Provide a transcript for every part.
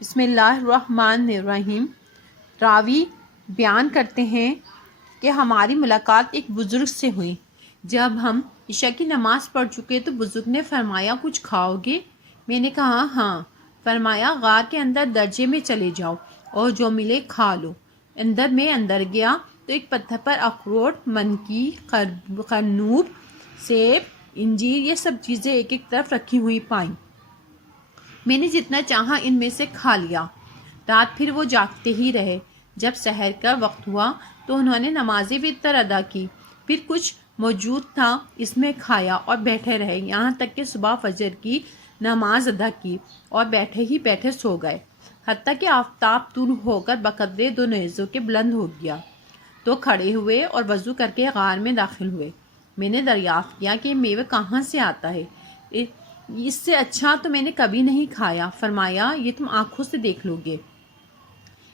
بسم اللہ الرحمن الرحیم۔ راوی بیان کرتے ہیں کہ ہماری ملاقات ایک بزرگ سے ہوئی۔ جب ہم عشاء کی نماز پڑھ چکے تو بزرگ نے فرمایا کچھ کھاؤ گے؟ میں نے کہا ہاں۔ فرمایا غار کے اندر درجے میں چلے جاؤ اور جو ملے کھا لو۔ اندر گیا تو ایک پتھر پر اخروٹ، منکی، خرنوب، سیب، انجیر یہ سب چیزیں ایک ایک طرف رکھی ہوئی پائیں۔ میں نے جتنا چاہا ان میں سے کھا لیا۔ رات بھر وہ جاگتے ہی رہے۔ جب سحر کا وقت ہوا تو انہوں نے نماز وتر ادا کی، پھر کچھ موجود تھا اس میں کھایا اور بیٹھے رہے یہاں تک کہ صبح فجر کی نماز ادا کی اور بیٹھے ہی بیٹھے سو گئے، حتیٰ کہ آفتاب طلوع ہو کر بقدر 2 نیزوں کے بلند ہو گیا تو کھڑے ہوئے اور وضو کر کے غار میں داخل ہوئے۔ میں نے دریافت کیا کہ یہ میوہ کہاں سے آتا ہے؟ اس سے اچھا تو میں نے کبھی نہیں کھایا۔ فرمایا یہ تم آنکھوں سے دیکھ لو گے۔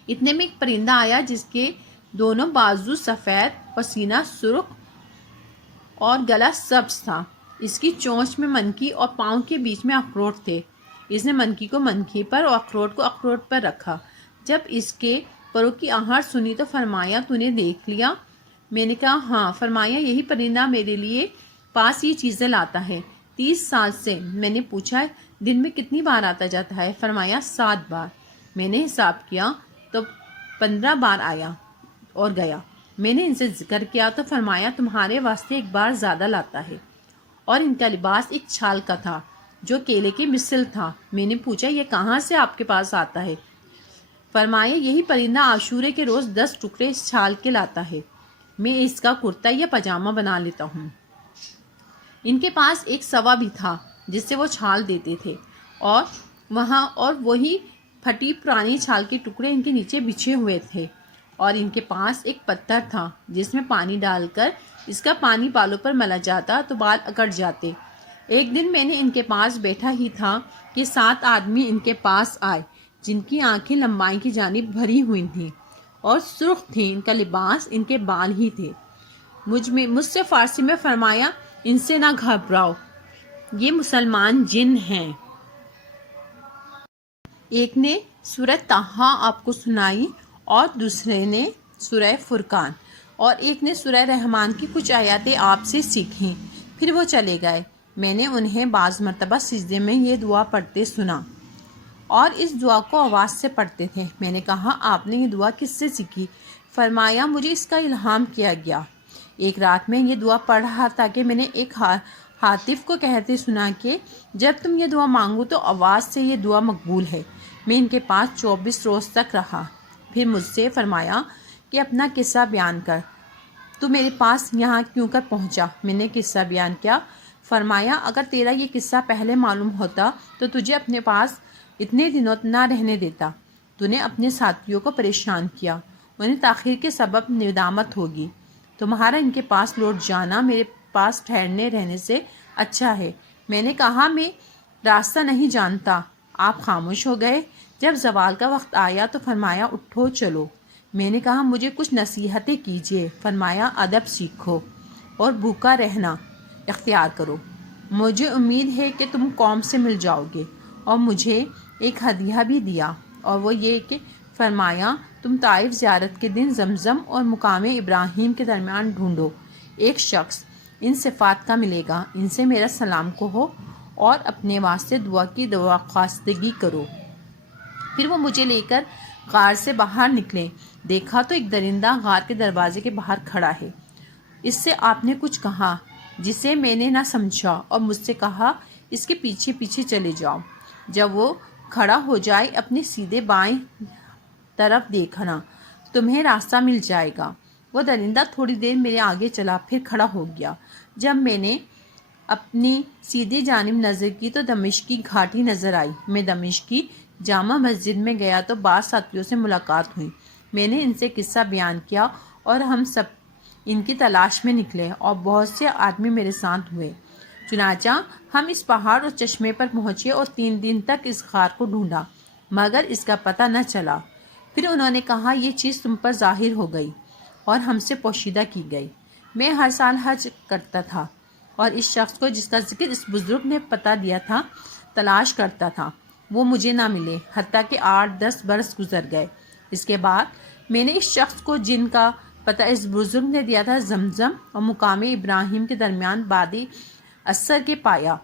اتنے میں ایک پرندہ آیا جس کے دونوں بازو سفید اور سینہ سرخ اور گلا سبز تھا۔ اس کی چونچ میں منکی اور پاؤں کے بیچ میں اخروٹ تھے۔ اس نے منکی کو منکی پر اور اخروٹ کو اخروٹ پر رکھا۔ جب اس کے پروں کی آہٹ سنی تو فرمایا تو نے دیکھ لیا؟ میں نے کہا ہاں۔ فرمایا یہی پرندہ میرے لیے پاس یہ چیزیں لاتا ہے 30 سال سے۔ میں نے پوچھا دن میں کتنی بار آتا جاتا ہے؟ فرمایا 7 بار۔ میں نے حساب کیا تو 15 بار آیا اور گیا۔ میں نے ان سے ذکر کیا تو فرمایا تمہارے واسطے ایک بار زیادہ لاتا ہے، اور ان کا لباس ایک چھال کا تھا جو کیلے کی مثل تھا۔ میں نے پوچھا یہ کہاں سے آپ کے پاس آتا ہے؟ فرمایا یہی پرندہ عاشورے کے روز 10 ٹکڑے اس چھال کے لاتا ہے، میں اس کا کرتا یا پاجامہ بنا لیتا ہوں۔ ان کے پاس ایک سوا بھی تھا جس سے وہ چھال دیتے تھے، اور وہی پھٹی پرانی چھال کے ٹکڑے ان کے نیچے بچھے ہوئے تھے، اور ان کے پاس ایک پتھر تھا جس میں پانی ڈال کر اس کا پانی بالوں پر ملا جاتا تو بال اکڑ جاتے۔ ایک دن میں نے ان کے پاس بیٹھا ہی تھا کہ 7 آدمی ان کے پاس آئے جن کی آنکھیں لمبائی کی جانب بھری ہوئی تھیں اور سرخ تھیں، ان کا لباس ان کے بال ہی تھے۔ مجھ سے فارسی میں فرمایا ان سے نہ گھبراؤ، یہ مسلمان جن ہیں۔ ایک نے سورہ طٰہٰ آپ کو سنائی اور دوسرے نے سورہ فرقان، اور ایک نے سورہ رحمان کی کچھ آیاتیں آپ سے سیکھیں، پھر وہ چلے گئے۔ میں نے انہیں بعض مرتبہ سجدے میں یہ دعا پڑھتے سنا اور اس دعا کو آواز سے پڑھتے تھے۔ میں نے کہا آپ نے یہ دعا کس سے سیکھی؟ فرمایا مجھے اس کا الہام کیا گیا۔ ایک رات میں یہ دعا پڑھ رہا تھا کہ میں نے ایک ہاتف کو کہتے سنا کہ جب تم یہ دعا مانگو تو آواز سے یہ دعا مقبول ہے۔ میں ان کے پاس 24 روز تک رہا، پھر مجھ سے فرمایا کہ اپنا قصہ بیان کر، تو میرے پاس یہاں کیوں کر پہنچا؟ میں نے قصہ بیان کیا۔ فرمایا اگر تیرا یہ قصہ پہلے معلوم ہوتا تو تجھے اپنے پاس اتنے دنوں نہ رہنے دیتا۔ تو نے اپنے ساتھیوں کو پریشان کیا، انہیں تاخیر کے سبب ندامت ہوگی۔ تمہارا ان کے پاس لوٹ جانا میرے پاس ٹھہرنے رہنے سے اچھا ہے۔ میں نے کہا میں راستہ نہیں جانتا۔ آپ خاموش ہو گئے۔ جب زوال کا وقت آیا تو فرمایا اٹھو چلو۔ میں نے کہا مجھے کچھ نصیحتیں کیجیے۔ فرمایا ادب سیکھو اور بھوکا رہنا اختیار کرو۔ مجھے امید ہے کہ تم قوم سے مل جاؤ گے، اور مجھے ایک ہدیہ بھی دیا، اور وہ یہ کہ فرمایا تم طائف زیارت کے دن زمزم اور مقام ابراہیم کے درمیان ڈھونڈو، ایک شخص ان صفات کا ملے گا، ان سے میرا سلام کہو اور اپنے واسطے دعا کی درخواستگی کرو۔ پھر وہ مجھے لے کر غار سے باہر نکلے۔ دیکھا تو ایک درندہ غار کے دروازے کے باہر کھڑا ہے۔ اس سے آپ نے کچھ کہا جسے میں نے نہ سمجھا، اور مجھ سے کہا اس کے پیچھے پیچھے چلے جاؤ۔ جب وہ کھڑا ہو جائے اپنے سیدھے بائیں طرف دیکھنا، تمہیں راستہ مل جائے گا۔ وہ درندہ تھوڑی دیر میرے آگے چلا، پھر کھڑا ہو گیا۔ جب میں نے اپنی سیدھی جانب نظر کی تو دمشق کی گھاٹی نظر آئی۔ میں دمشق کی جامع مسجد میں گیا تو بعض ساتھیوں سے ملاقات ہوئی۔ میں نے ان سے قصہ بیان کیا اور ہم سب ان کی تلاش میں نکلے، اور بہت سے آدمی میرے ساتھ ہوئے۔ چنانچہ ہم اس پہاڑ اور چشمے پر پہنچے اور 3 دن تک اس غار کو ڈھونڈا، مگر اس کا پتہ نہ چلا۔ پھر انہوں نے کہا یہ چیز تم پر ظاہر ہو گئی اور ہم سے پوشیدہ کی گئی۔ میں ہر سال حج کرتا تھا اور اس شخص کو جس کا ذکر اس بزرگ نے پتہ دیا تھا تلاش کرتا تھا۔ وہ مجھے نہ ملے، حتیٰ کہ 8-10 برس گزر گئے۔ اس کے بعد میں نے اس شخص کو جن کا پتہ اس بزرگ نے دیا تھا زمزم اور مقام ابراہیم کے درمیان بادی اثر کے پایا۔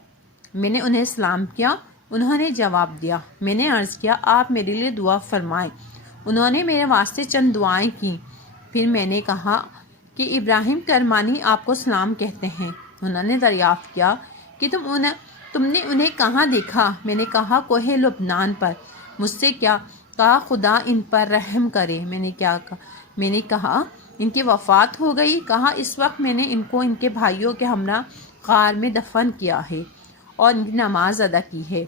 میں نے انہیں سلام کیا، انہوں نے جواب دیا۔ میں نے عرض کیا آپ میرے لیے دعا فرمائیں۔ انہوں نے میرے واسطے چند دعائیں کیں۔ پھر میں نے کہا کہ ابراہیم کرمانی آپ کو سلام کہتے ہیں۔ انہوں نے دریافت کیا کہ تم نے انہیں کہاں دیکھا؟ میں نے کہا کوہ لبنان پر۔ مجھ سے کیا کہا خدا ان پر رحم کرے۔ میں نے کہا ان کی وفات ہو گئی؟ کہا اس وقت میں نے ان کو ان کے بھائیوں کے ہمراہ غار میں دفن کیا ہے اور ان کی نماز ادا کی ہے۔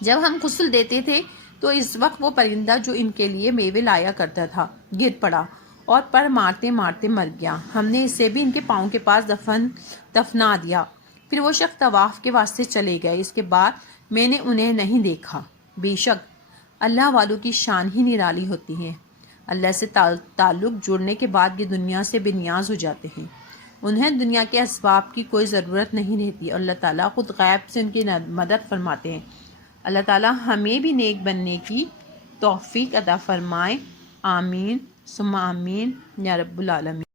جب ہم غسل دیتے تھے تو اس وقت وہ پرندہ جو ان کے لیے میوے لایا کرتا تھا گر پڑا اور پر مارتے مارتے مر گیا۔ ہم نے اسے بھی ان کے پاؤں کے پاس دفنا دیا۔ پھر وہ شخص طواف کے واسطے چلے گئے۔ اس کے بعد میں نے انہیں نہیں دیکھا۔ بے شک اللہ والوں کی شان ہی نرالی ہوتی ہے۔ اللہ سے تعلق جوڑنے کے بعد یہ دنیا سے بے نیاز ہو جاتے ہیں۔ انہیں دنیا کے اسباب کی کوئی ضرورت نہیں رہتی۔ اللہ تعالیٰ خود غیب سے ان کی مدد فرماتے ہیں۔ اللہ تعالیٰ ہمیں بھی نیک بننے کی توفیق عطا فرمائے۔ آمین ثم آمین یا رب العالمین۔